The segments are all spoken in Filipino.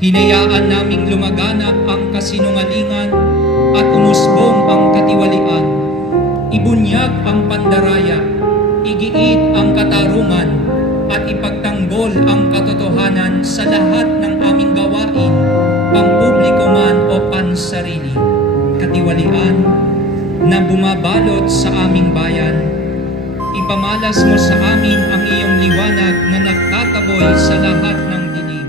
Hinayaan naming lumaganap ang kasinungalingan at umusbong ang katiwalian. Ibunyag ang pandaraya, igiit ang katarungan, at ipagtanggol ang katotohanan sa lahat ng aming gawain, pampubliko man o pansarili. Katiwalian na bumabalot sa aming bayan, ipamalas mo sa amin ang iyong liwanag na nagtataboy sa lahat ng dilim.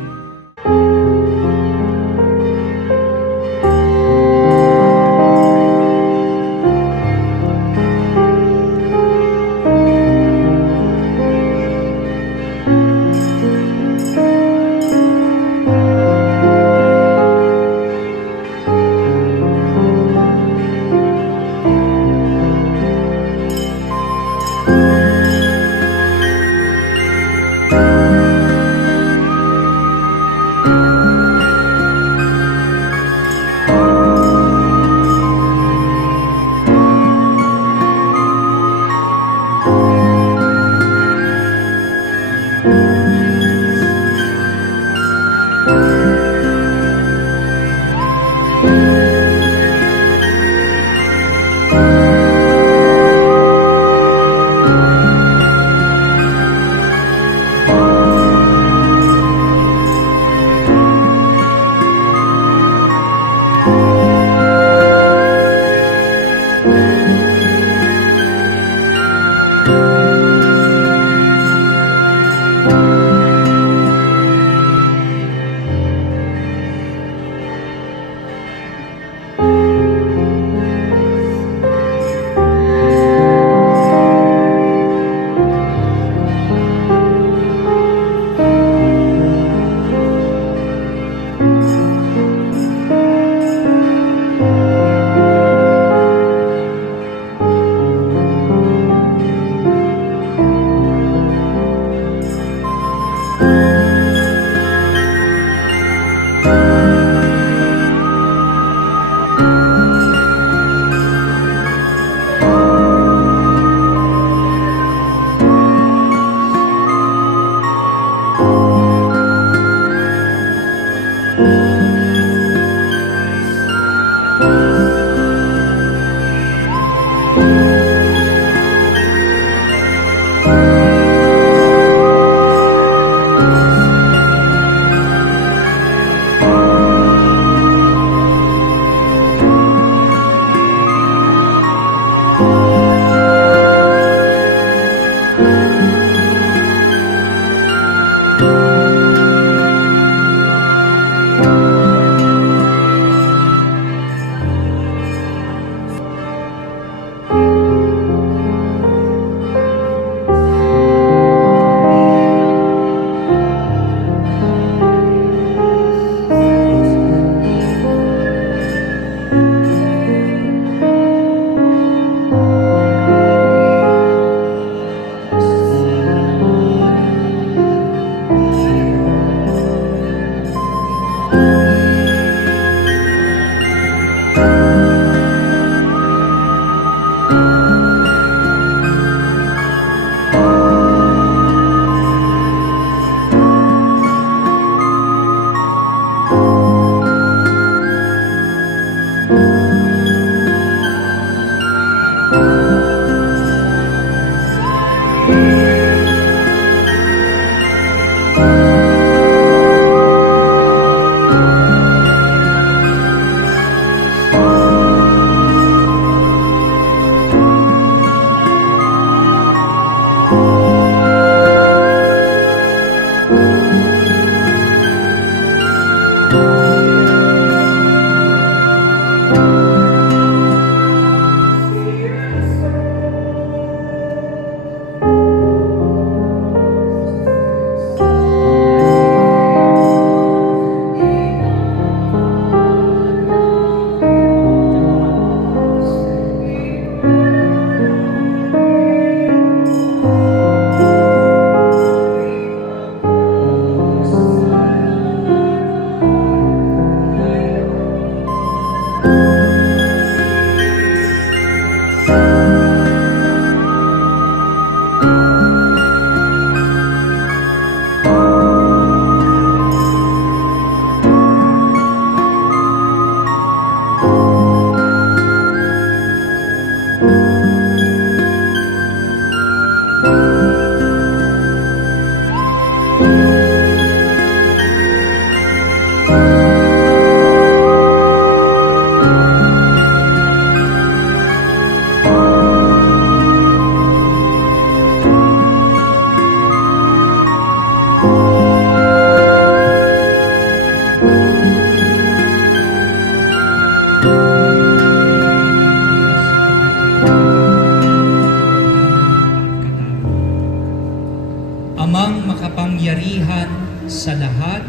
sa lahat.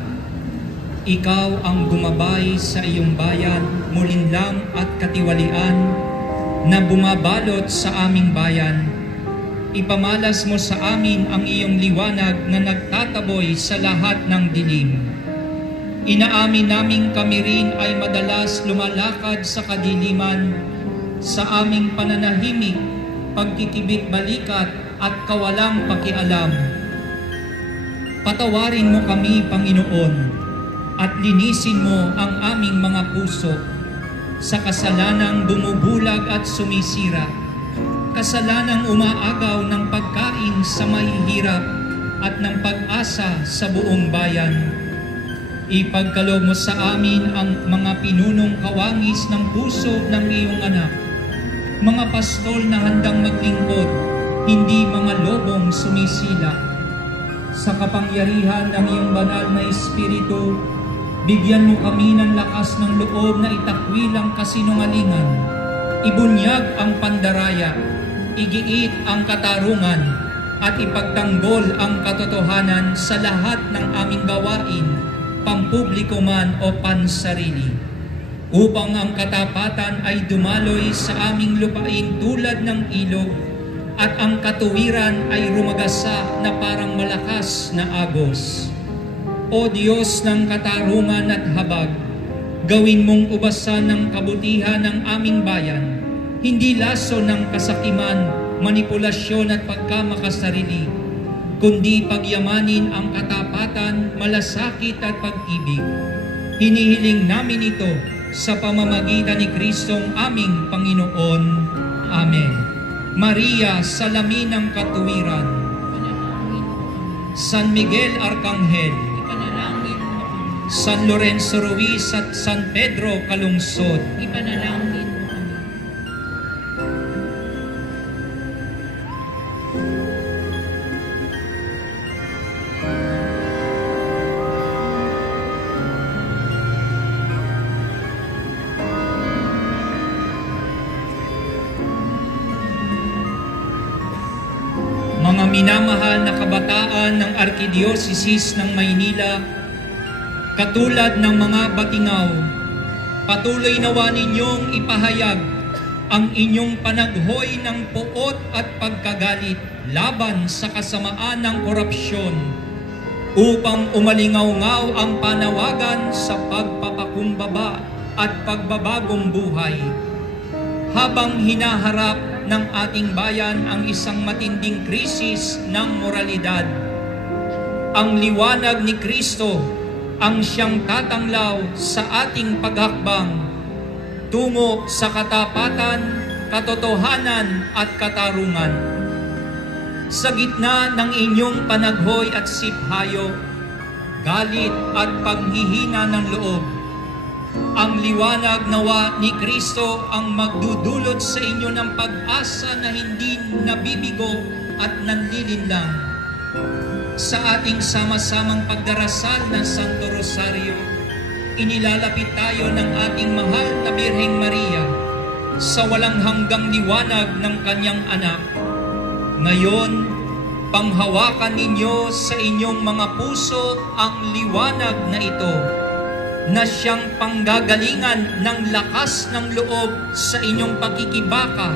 Ikaw ang gumabay sa iyong bayan, mulinlang at katiwalian, na bumabalot sa aming bayan. Ipamalas mo sa amin ang iyong liwanag na nagtataboy sa lahat ng dilim. Inaamin naming kami rin ay madalas lumalakad sa kadiliman, sa aming pananahimik, pagkikibit-balikat at kawalang pakialam. Patawarin mo kami, Panginoon, at linisin mo ang aming mga puso sa kasalanang bumubulag at sumisira, kasalanang umaagaw ng pagkain sa mahihirap at ng pag-asa sa buong bayan. Ipagkaloob mo sa amin ang mga pinunong kawangis ng puso ng iyong anak, mga pastol na handang maglingkod, hindi mga lobong sumisila. Sa kapangyarihan ng iyong banal na Espiritu, bigyan mo kami ng lakas ng loob na itakwil ang kasinungalingan, ibunyag ang pandaraya, igiit ang katarungan, at ipagtanggol ang katotohanan sa lahat ng aming gawain, pampubliko man o pansarili, upang ang katapatan ay dumaloy sa aming lupain tulad ng ilog, at ang katuwiran ay rumagasa na parang malakas na agos. O Diyos ng katarungan at habag, gawin mong ubasan ng kabutihan ng aming bayan, hindi laso ng kasakiman, manipulasyon at pagkamakasarili, kundi pagyamanin ang katapatan, malasakit at pag-ibig. Hinihiling namin ito sa pamamagitan ni Kristong aming Panginoon. Amen. Maria, salamin ng katuwiran. San Miguel Arcangel, San Lorenzo Ruiz at San Pedro Kalungsod, ipanalangin mo kami. Mga minamahal na kabataan ng Arkidiyocesis ng Maynila, katulad ng mga batingaw, patuloy nawa ninyong ipahayag ang inyong panaghoy ng puot at pagkagalit laban sa kasamaan ng korupsyon, upang umalingaw-ngaw ang panawagan sa pagpapakumbaba at pagbabagong buhay. Habang hinaharap ng ating bayan ang isang matinding krisis ng moralidad, ang liwanag ni Kristo ang siyang tatanglaw sa ating paghakbang tungo sa katapatan, katotohanan at katarungan. Sa gitna ng inyong panaghoy at siphayo, galit at paghihina ng loob, ang liwanag nawa ni Kristo ang magdudulot sa inyo ng pag-asa na hindi nabibigo at nanlilinlang. Sa ating sama-samang pagdarasal ng Santo Rosario, inilalapit tayo ng ating mahal na Birheng Maria sa walang hanggang liwanag ng kanyang anak. Ngayon, panghawakan ninyo sa inyong mga puso ang liwanag na ito, na siyang panggagalingan ng lakas ng loob sa inyong pakikibaka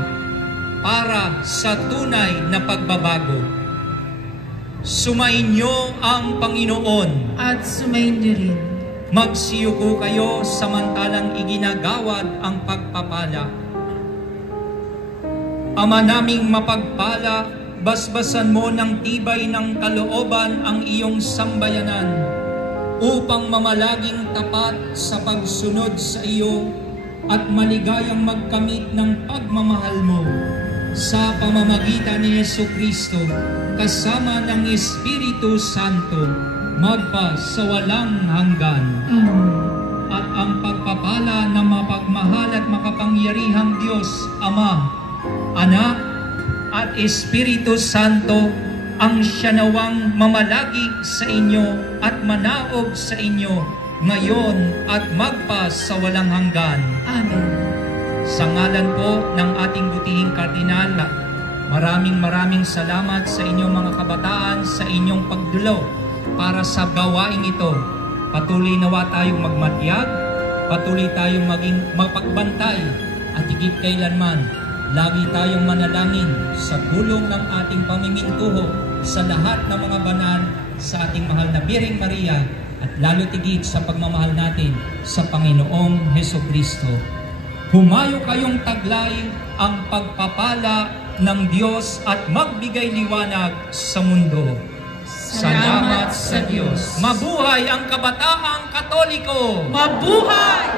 para sa tunay na pagbabago. Sumainyo ang Panginoon At sumainyo rin. Magsiyuko kayo samantalang iginagawad ang pagpapala. Ama naming mapagpala, basbasan mo ng tibay ng kalooban ang iyong sambayanan, upang mamalaging tapat sa pagsunod sa iyo at maligayang magkamit ng pagmamahal mo sa pamamagitan ni Jesucristo kasama ng Espiritu Santo magpa sa walang hanggan. At ang pagpapala ng mapagmahal at makapangyarihang Diyos, Ama, Anak at Espiritu Santo ang siya nawang mamalagi sa inyo at manaog sa inyo ngayon at magpa sa walang hanggan. Amen. Sa ngalan po ng ating butihing Kardinal, maraming salamat sa inyong mga kabataan, sa inyong pagdulo para sa gawaing ito. Patuloy nawa tayong magmatyag, patuloy tayong maging mapagbantay, at higit kailanman, lagi tayong manalangin sa tulong ng ating pamimintuho sa lahat ng mga banal sa ating mahal na Birheng Maria, at lalo tigit sa pagmamahal natin sa Panginoong Hesukristo. Humayo kayong taglay ang pagpapala ng Diyos at magbigay liwanag sa mundo. Salamat sa Diyos. Mabuhay ang Kabataang Katoliko! Mabuhay!